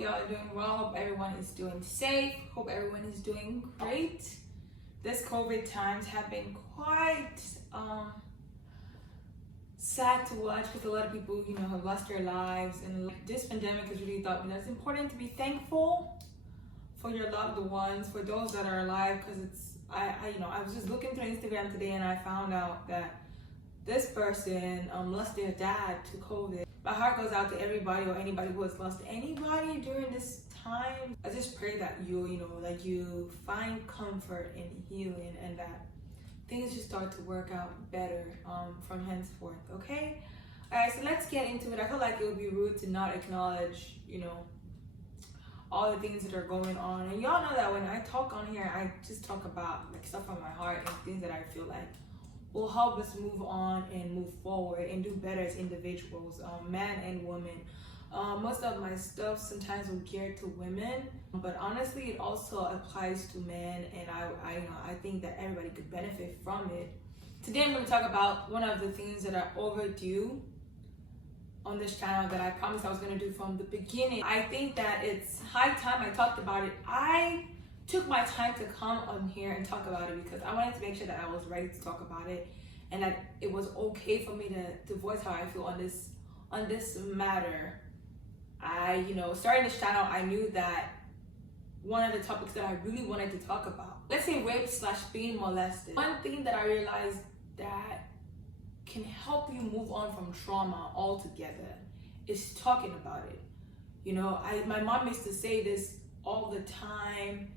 y'all are doing well. Hope everyone is doing safe. Hope everyone is doing great. This COVID times have been quite sad to watch because a lot of people, have lost their lives. And this pandemic has really taught me that it's important to be thankful for your loved ones, for those that are alive. Because I was just looking through Instagram today and I found out that this person lost their dad to COVID. My heart goes out to everybody or anybody who has lost anybody during this time. I just pray that you find comfort in healing and that things just start to work out better from henceforth, okay? All right, so let's get into it. I feel like it would be rude to not acknowledge, all the things that are going on. And y'all know that when I talk on here, I just talk about stuff on my heart and things that I feel like will help us move on and move forward and do better as individuals, man and woman. Most of my stuff sometimes will geared to women, but honestly it also applies to men, and I think that everybody could benefit from it. Today I'm going to talk about one of the things that are overdue on this channel that I promised I was going to do from the beginning. I think that it's high time I talked about it. I took my time to come on here and talk about it because I wanted to make sure that I was ready to talk about it and that it was okay for me to voice how I feel on this matter. Starting this channel, I knew that one of the topics that I really wanted to talk about, let's say rape / being molested. One thing that I realized that can help you move on from trauma altogether is talking about it. My mom used to say this all the time.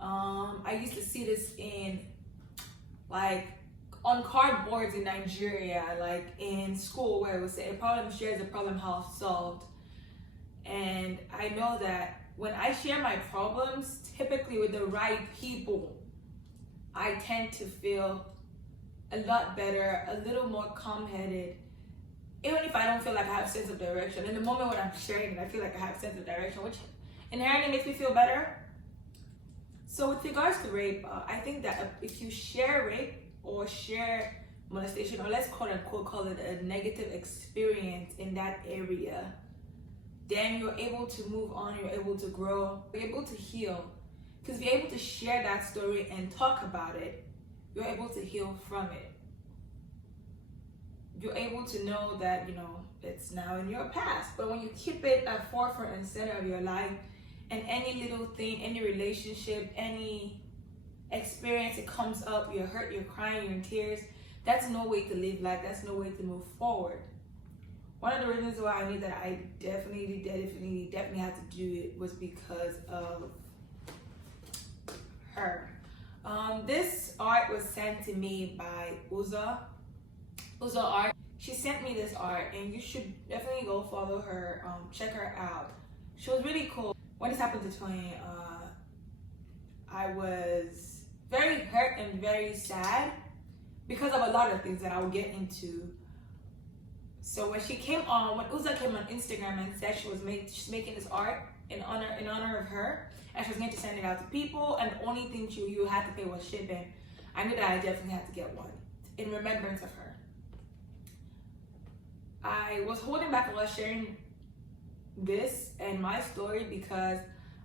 I used to see this on cardboards in Nigeria, in school, where it would say a problem shared is a problem half solved. And I know that when I share my problems, typically with the right people, I tend to feel a lot better, a little more calm-headed, even if I don't feel like I have a sense of direction. In the moment when I'm sharing it, I feel like I have a sense of direction, which inherently makes me feel better. So with regards to rape, I think that if you share rape or share molestation, or let's quote unquote call it a negative experience in that area, then you're able to move on, you're able to grow, you're able to heal. Because if you're able to share that story and talk about it, you're able to heal from it. You're able to know that, it's now in your past. But when you keep it at forefront and center of your life, and any little thing, any relationship, any experience, it comes up, you're hurt, you're crying, you're in tears, that's no way to live life, that's no way to move forward. One of the reasons why I knew that I definitely had to do it was because of her. This art was sent to me by Uza Art. She sent me this art, and you should definitely go follow her, check her out. She was really cool. When this happened to Toyin, I was very hurt and very sad because of a lot of things that I will get into. So when Uza came on Instagram and said she's making this art in honor of her, and she was going to send it out to people, and the only thing you had to pay was shipping, I knew that I definitely had to get one in remembrance of her. I was holding back a lot sharing this and my story because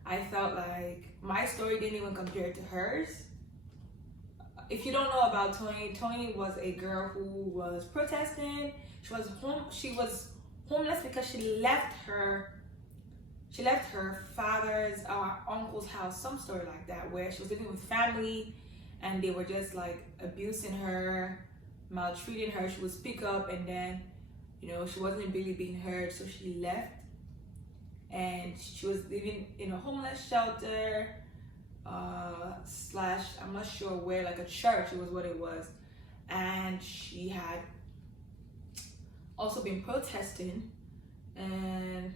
I felt like my story didn't even compare to hers. If you don't know about Toyin was a girl who was protesting. She was homeless because she left her father's uncle's house, some story like that, where she was living with family and they were just abusing her, maltreating her. She would speak up and then she wasn't really being heard, so she left. And she was living in a homeless shelter, / I'm not sure where, a church, it was what it was. And she had also been protesting, and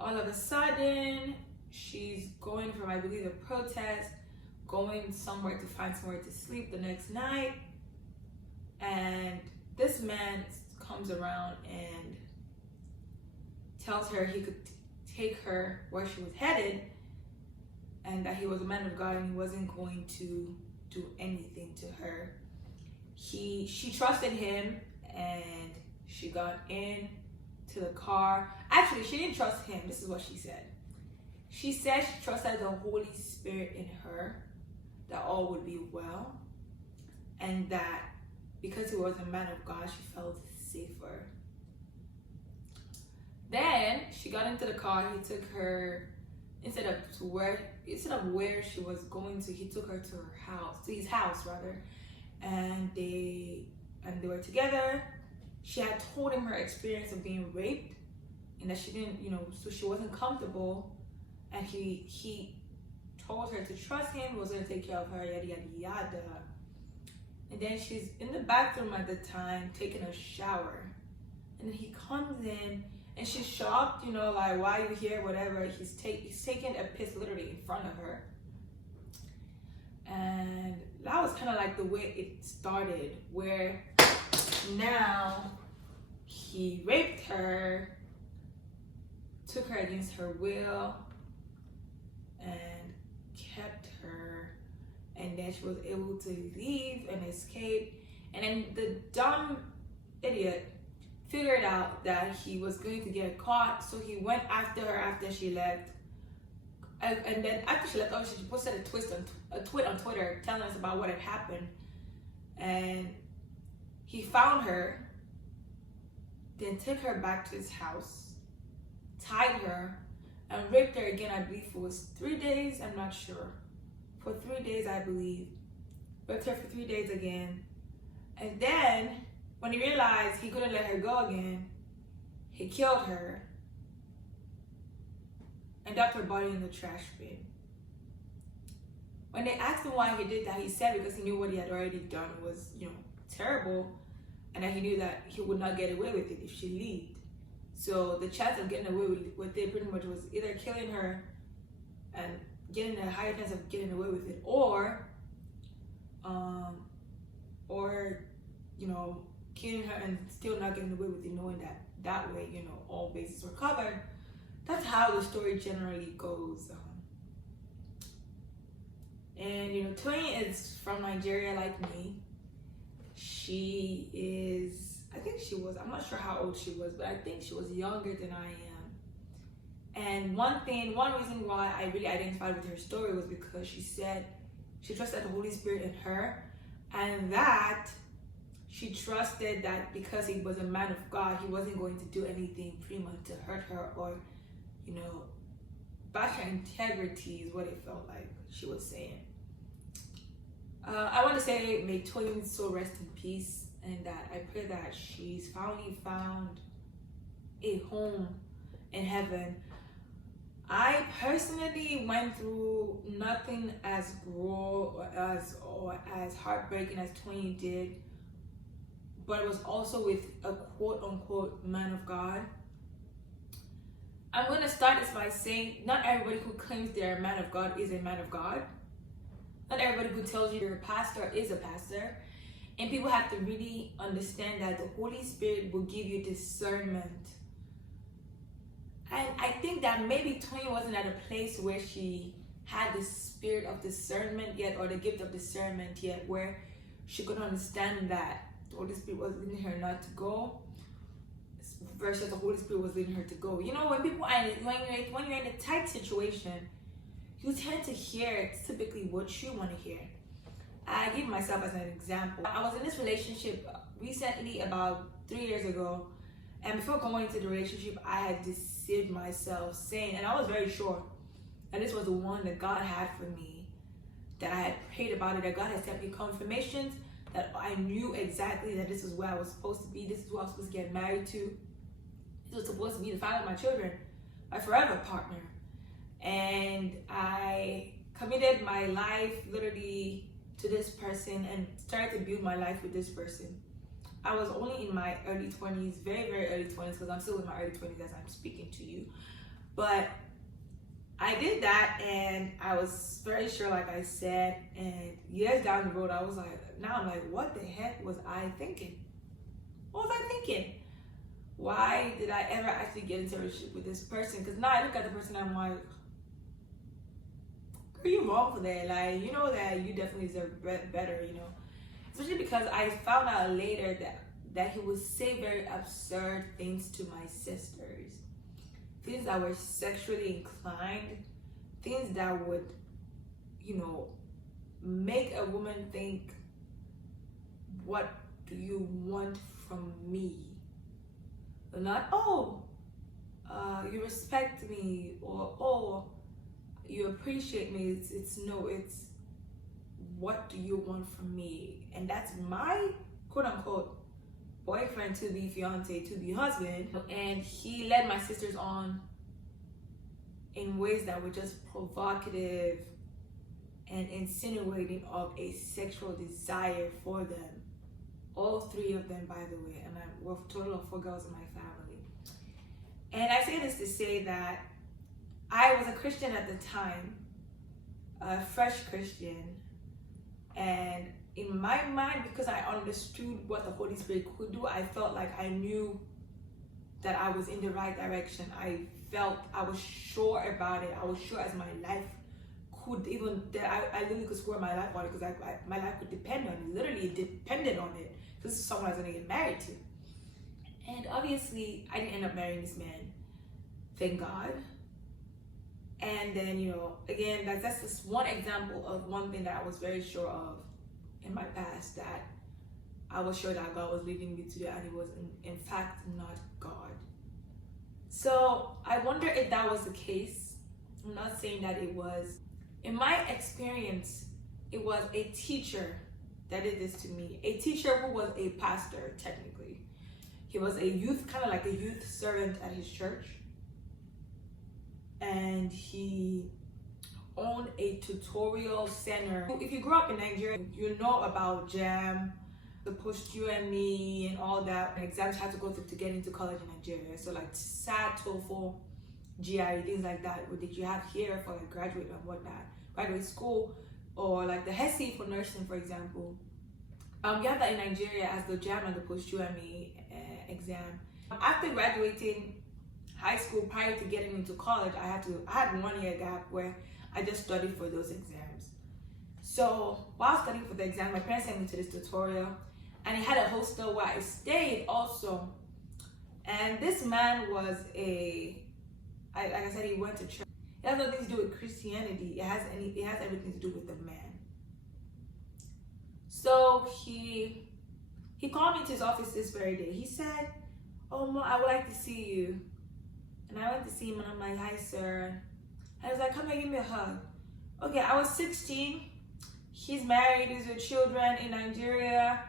all of a sudden, she's going from, I believe, a protest, going somewhere to find somewhere to sleep the next night. And this man comes around and tells her he could take her where she was headed, and that he was a man of God and he wasn't going to do anything to her. She trusted him, and she got in to the car. Actually, she didn't trust him. This is what she said. She said she trusted the Holy Spirit in her, that all would be well, and that because he was a man of God, she felt safer. Then she got into the car. He took her instead of where she was going to. He took her to her house, to his house rather, and they were together. She had told him her experience of being raped, and that she didn't, so she wasn't comfortable. And he told her to trust him, was going to take care of her, yada, yada, yada. And then she's in the bathroom at the time, taking a shower. And then he comes in, and she's shocked, like, why are you here, whatever. He's taking a piss literally in front of her. And that was kind of like the way it started, where now he raped her, took her against her will, and kept her, and then she was able to leave and escape. And then the dumb idiot figured out that he was going to get caught, so he went after her after she left. And then after she left, obviously she posted a tweet on Twitter telling us about what had happened. And he found her, then took her back to his house, tied her, and raped her again. I believe it was 3 days, I'm not sure. For 3 days, I believe. Raped her for 3 days again. And then, when he realized he couldn't let her go again, he killed her and dumped her body in the trash bin. When they asked him why he did that, he said because he knew what he had already done was, terrible, and that he knew that he would not get away with it if she lived. So the chance of getting away with it pretty much was either killing her and getting a higher chance of getting away with it, or killing her and still not getting away with it, knowing that way, all bases were covered. That's how the story generally goes. And Toyin is from Nigeria like me. She is, I'm not sure how old she was, but I think she was younger than I am. And one reason why I really identified with her story was because she said she trusted the Holy Spirit in her, and that she trusted that because he was a man of God, he wasn't going to do anything pretty much to hurt her or, bash her integrity is what it felt like she was saying. I want to say, may Toyin soul rest in peace, and that I pray that she's finally found a home in heaven. I personally went through nothing as heartbreaking as Toyin did, but it was also with a quote-unquote man of God. I'm going to start this by saying not everybody who claims they're a man of God is a man of God. Not everybody who tells you you're a pastor is a pastor. And people have to really understand that the Holy Spirit will give you discernment. And I think that maybe Toyin wasn't at a place where she had the spirit of discernment yet, or the gift of discernment yet, where she could understand that the Holy Spirit was leading her not to go, versus the Holy Spirit was leading her to go. When people are when you're in a tight situation, you tend to hear typically what you want to hear. I give myself as an example. I was in this relationship recently, about 3 years ago, and before going into the relationship, I had deceived myself, saying, and I was very sure that this was the one that God had for me, that I had prayed about it, that God had sent me confirmations, that I knew exactly that this is where I was supposed to be, this is who I was supposed to get married to, this was supposed to be the father of my children, my forever partner. And I committed my life literally to this person and started to build my life with this person. I was only in my early 20s, very, very early 20s, because I'm still in my early 20s as I'm speaking to you. But I did that, and I was very sure, like I said, and years down the road, I'm like, what the heck was I thinking? What was I thinking? Why did I ever actually get into a relationship with this person? Because now I look at the person and I'm like, are you wrong for that? Like, you know that you definitely deserve better, Especially because I found out later that he would say very absurd things to my sisters. Things that were sexually inclined. things that would, you know, make a woman think, what do you want from me? Not, oh, you respect me, or oh, you appreciate me. It's no, it's what do you want from me? And that's my quote unquote boyfriend, to be fiance, to be husband. And he led my sisters on in ways that were just provocative and insinuating of a sexual desire for them. All three of them, by the way, and we're a total of 4 girls in my family. And I say this to say that I was a Christian at the time, a fresh Christian, and in my mind, because I understood what the Holy Spirit could do, I felt like I knew that I was in the right direction. I was sure about it. I was sure as my life could even, that I literally could swear my life on it, because my life could depend on it. Literally, it depended on it. This is someone I was going to get married to. And obviously, I didn't end up marrying this man. Thank God. And then, you know, again, that's just one example of one thing that I was very sure of in my past, that I was sure that God was leading me to do, and it was in fact not God. So I wonder if that was the case. I'm not saying that it was. In my experience, it was a teacher that did this to me. A teacher who was a pastor, technically. He was a youth, kind of like a youth servant at his church. And he owned a tutorial center. If you grew up in Nigeria, you know about JAM, the post you and me, and all that exams you have to go through to get into college in Nigeria. So like SAT, TOEFL, GRE, things like that, that you have here for like graduate and whatnot, graduate school, or like the HESI for nursing, for example. You have that in Nigeria as the JAM and the post you and me exam. After graduating high school, prior to getting into college, I had 1 year gap where I just studied for those exams. So while studying for the exam, my parents sent me to this tutorial, and he had a hostel where I stayed also. And this man was like I said, he went to church. It has nothing to do with Christianity. It has everything to do with the man. So he called me to his office this very day. He said, "Oh, Ma, I would like to see you." And I went to see him, and I'm like, "Hi, sir." And he was like, "Come here, give me a hug." Okay, I was 16. He's married, he's with children in Nigeria.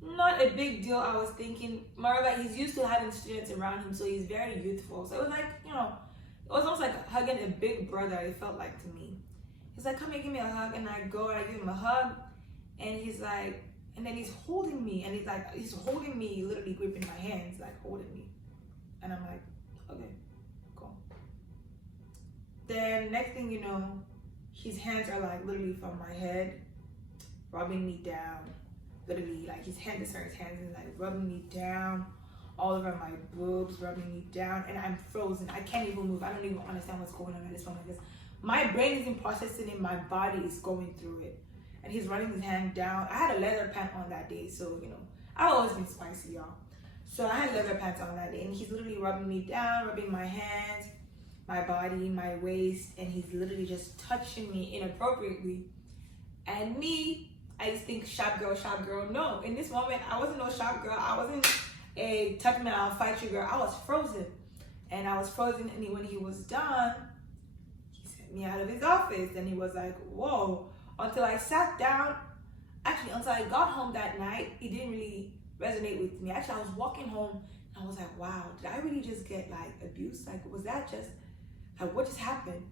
Not a big deal, I was thinking. Moreover, he's used to having students around him, so he's very youthful. So it was like, you know, it was almost like hugging a big brother, it felt like to me. He's like, "Come here, give me a hug." And I go and I give him a hug. And he's like, and then he's holding me. And he's holding me, literally gripping my hands, like holding me. And I'm like, okay, cool. Then next thing you know, his hands are like literally from my head, rubbing me down. Literally, like his hands and like rubbing me down all over my boobs, rubbing me down, and I'm frozen. I can't even move. I don't even understand what's going on at this moment, because my brain isn't processing it, my body is going through it. And he's running his hand down. I had a leather pant on that day, so you know, I've always been spicy, y'all. So I had leather pants on that day, and he's literally rubbing me down, rubbing my hands, my body, my waist, and he's literally just touching me inappropriately. And me, I just think shop girl. No, in this moment, I wasn't no shop girl. I wasn't a tuck me, I'll fight you girl. I was frozen. And I was frozen, and when he was done, he sent me out of his office. And he was like, whoa. Until I sat down, actually, until I got home that night, it didn't really resonate with me. Actually, I was walking home, and I was like, wow, did I really just get like abused? Like, was that just, like, what just happened?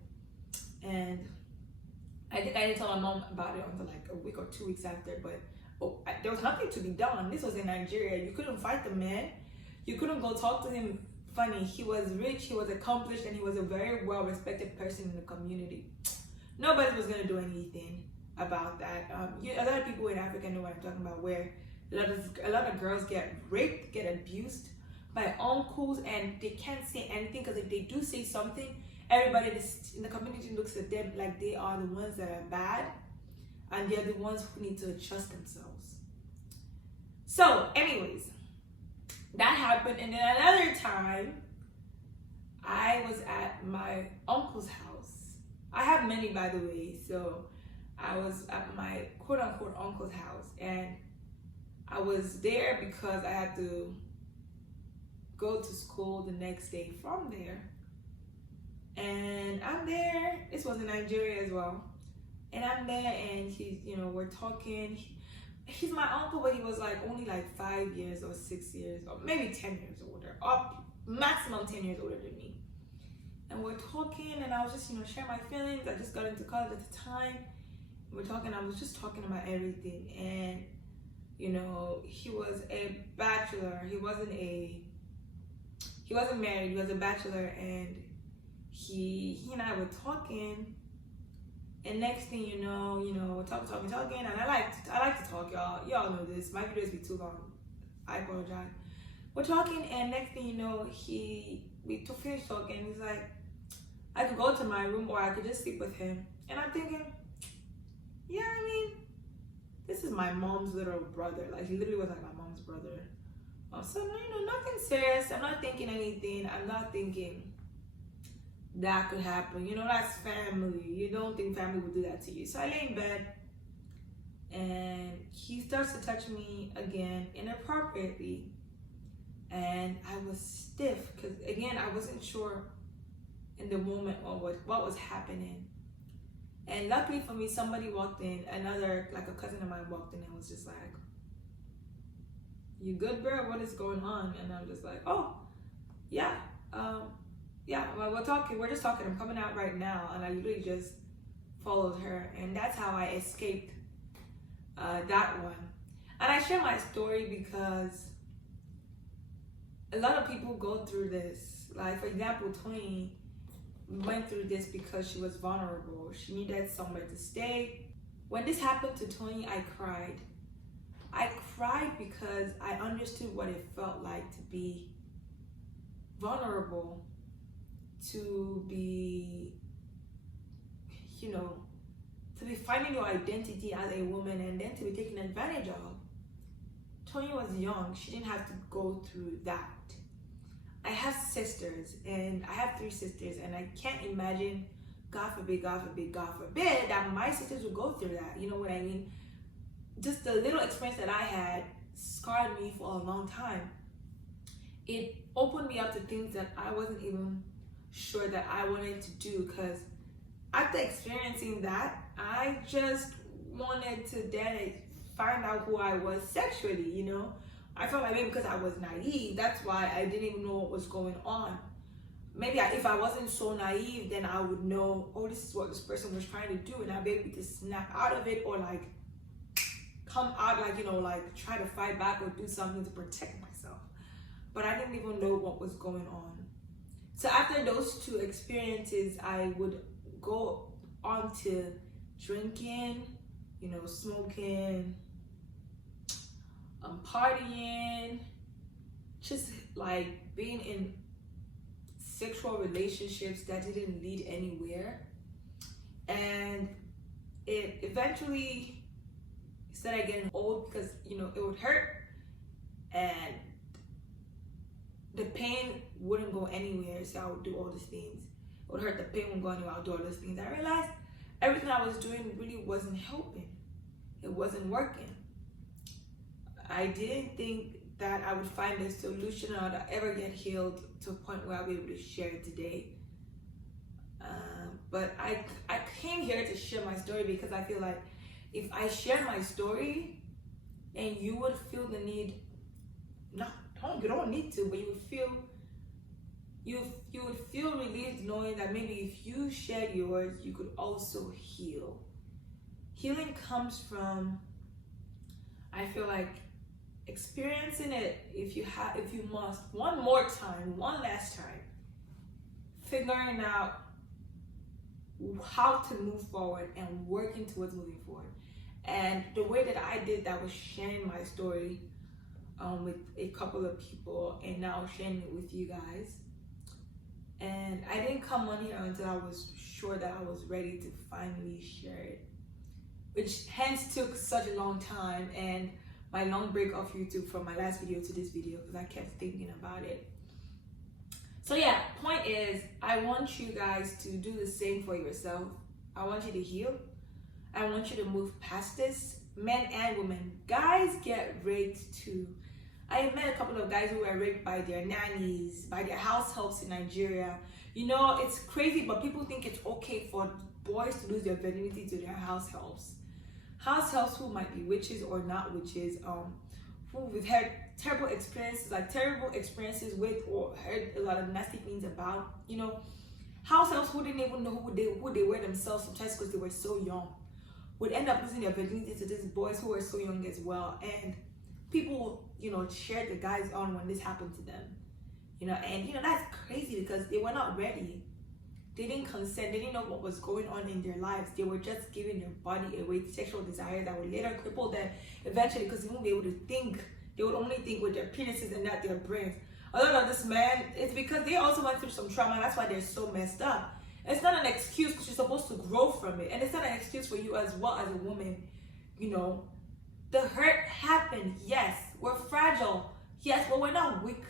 And I think I didn't tell my mom about it until like a week or 2 weeks after, but there was nothing to be done. This was in Nigeria. You couldn't fight the man. You couldn't go talk to him funny. He was rich, he was accomplished, and he was a very well-respected person in the community. Nobody was going to do anything about that. A lot of people in Africa know what I'm talking about, where a lot of girls get raped, get abused by uncles, and they can't say anything, because if they do say something, everybody in the community looks at them like they are the ones that are bad, and they're the ones who need to adjust themselves. So anyways, that happened. And then another time, I was at my uncle's house, I have many, by the way. So I was at my quote unquote uncle's house, and I was there because I had to go to school the next day from there. And I'm there. This was in Nigeria as well. And I'm there, and he's, we're talking. He's my uncle, but he was like only like 5 years or 6 years, or maybe 10 years older, or maximum 10 years older than me. And we're talking, and I was just, sharing my feelings. I just got into college at the time. We're talking, I was just talking about everything. And, he was a bachelor. He wasn't married. He was a bachelor, and he and I were talking. And next thing you know, we're talking, and I like to talk, y'all. Y'all know this. My videos be too long. I apologize. We're talking, and next thing you know, we finished talking. He's like, I could go to my room, or I could just sleep with him. And I'm thinking, yeah, this is my mom's little brother. Like, he literally was like my mom's brother. So nothing serious. I'm not thinking anything. I'm not thinking that could happen. That's family. You don't think family would do that to you. So I lay in bed, and he starts to touch me again inappropriately, and I was stiff because, again, I wasn't sure in the moment what was happening. And luckily for me, somebody walked in, a cousin of mine walked in and was just like, "You good, bro? What is going on?" And I'm just like, "Oh, yeah, well, we're just talking. I'm coming out right now." And I literally just followed her, and that's how I escaped that one. And I share my story because a lot of people go through this. Like, for example, Toyin went through this because she was vulnerable. She needed somewhere to stay. When this happened to Toyin, I cried. I cried because I understood what it felt like to be vulnerable, to be, to be finding your identity as a woman, and then to be taken advantage of. Toyin was young. She didn't have to go through that. I have sisters, and I have 3 sisters, and I can't imagine, God forbid, that my sisters would go through that. You know what I mean? Just the little experience that I had scarred me for a long time. It opened me up to things that I wasn't even sure that I wanted to do, because after experiencing that, I just wanted to then find out who I was sexually. I felt like maybe because I was naive, that's why I didn't even know what was going on. Maybe if I wasn't so naive, then I would know, oh, this is what this person was trying to do, and I'd be able to snap out of it, or like come out, like try to fight back or do something to protect myself. But I didn't even know what was going on. So after those 2 experiences, I would go on to drinking, smoking, partying, just like being in sexual relationships that didn't lead anywhere. And it eventually started getting old because, it would hurt, and the pain wouldn't go anywhere. So I would do all these things. It would hurt, the pain wouldn't go anywhere. I would do all those things. I realized everything I was doing really wasn't helping. It wasn't working. I didn't think that I would find a solution, or I'd ever get healed to a point where I'll be able to share it today. But I came here to share my story because I feel like if I share my story, and you would feel the need, you don't need to, but you would feel relieved knowing that maybe if you shared yours, you could also heal. Healing comes from, I feel like, experiencing it, if you must, one last time, figuring out how to move forward and working towards moving forward. And the way that I did that was sharing my story with a couple of people, and now sharing it with you guys. And I didn't come on here until I was sure that I was ready to finally share it, which hence took such a long time, and my long break off YouTube from my last video to this video because I kept thinking about it. So yeah, point is, I want you guys to do the same for yourself. I want you to heal. I want you to move past this. Men and women. Guys get raped too. I have met a couple of guys who were raped by their nannies, by their house helps in Nigeria. You know, it's crazy, but people think it's okay for boys to lose their virginity to their house helps. House helps who might be witches or not witches, who we've had terrible experiences with, or heard a lot of nasty things about. You know, house helps who didn't even know who they were themselves sometimes because they were so young, would end up losing their virginity to these boys who were so young as well. And people, you know, cheered the guys on when this happened to them. You know, and you know, that's crazy because they were not ready. They didn't consent. They didn't know what was going on in their lives. They were just giving their body away to sexual desires that would later cripple them eventually, because they won't be able to think. They would only think with their penises and not their brains. A lot of this man, it's because they also went through some trauma, and that's why they're so messed up. It's not an excuse because you're supposed to grow from it. And it's not an excuse for you as well as a woman. You know, the hurt happened. Yes, we're fragile. Yes, but we're not weak.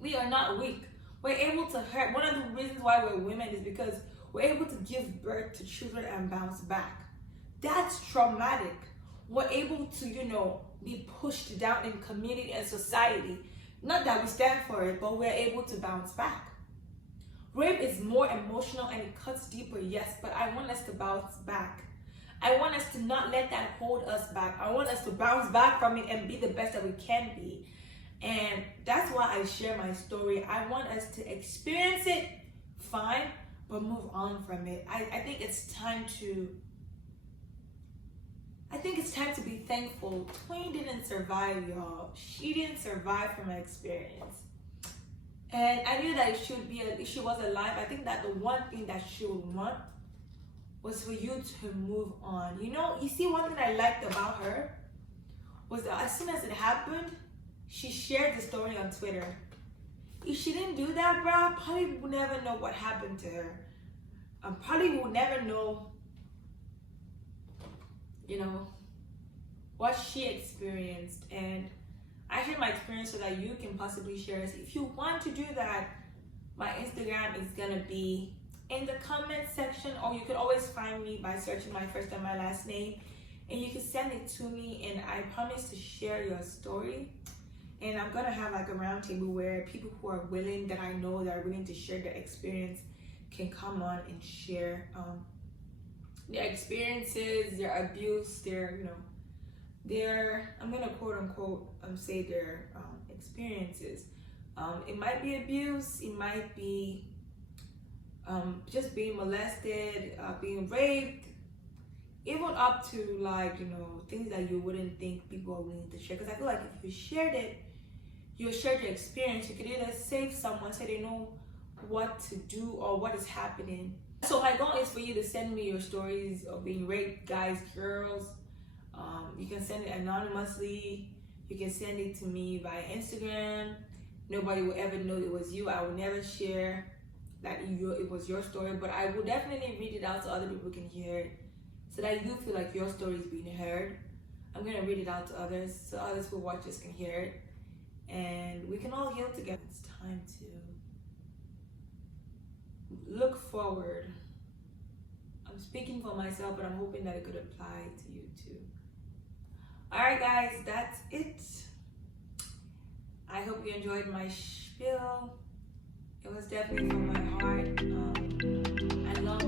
We are not weak. We're able to hurt. One of the reasons why we're women is because we're able to give birth to children and bounce back. That's traumatic. We're able to, you know, be pushed down in community and society. Not that we stand for it, but we're able to bounce back. Rape is more emotional and it cuts deeper, yes, but I want us to bounce back. I want us to not let that hold us back. I want us to bounce back from it and be the best that we can be. And that's why I share my story. I want us to experience it, fine, but move on from it. I think it's time to be thankful. Toyin didn't survive, y'all. She didn't survive from her experience. And I knew that if she was alive, I think that the one thing that she would want was for you to move on. You know, you see, one thing I liked about her was that as soon as it happened, she shared the story on Twitter. If she didn't do that, bro, probably would never know what happened to her. Probably would never know, you know, what she experienced. And I share my experience so that you can possibly share it. If you want to do that, my Instagram is gonna be in the comment section, or you can always find me by searching my first and my last name, and you can send it to me, and I promise to share your story. And I'm gonna have like a round table where people who are willing, that I know that are willing to share their experience, can come on and share their experiences, their abuse, their, you know, their, I'm gonna quote unquote say their experiences. It might be abuse, it might be just being molested, being raped, even up to like, you know, things that you wouldn't think people are willing to share. Because I feel like if you shared it, you shared your experience, you could either save someone so they know what to do or what is happening. So my goal is for you to send me your stories of being raped, guys, girls. You can send it anonymously. You can send it to me via Instagram. Nobody will ever know it was you. I will never share that it was your story, but I will definitely read it out so other people can hear it, so that you feel like your story is being heard. I'm gonna read it out to others so others who watch this can hear it, and we can all heal together. It's time to look forward. I'm speaking for myself, but I'm hoping that it could apply to you too. All right, guys, that's it. I hope you enjoyed my spiel. It was definitely from my heart. I love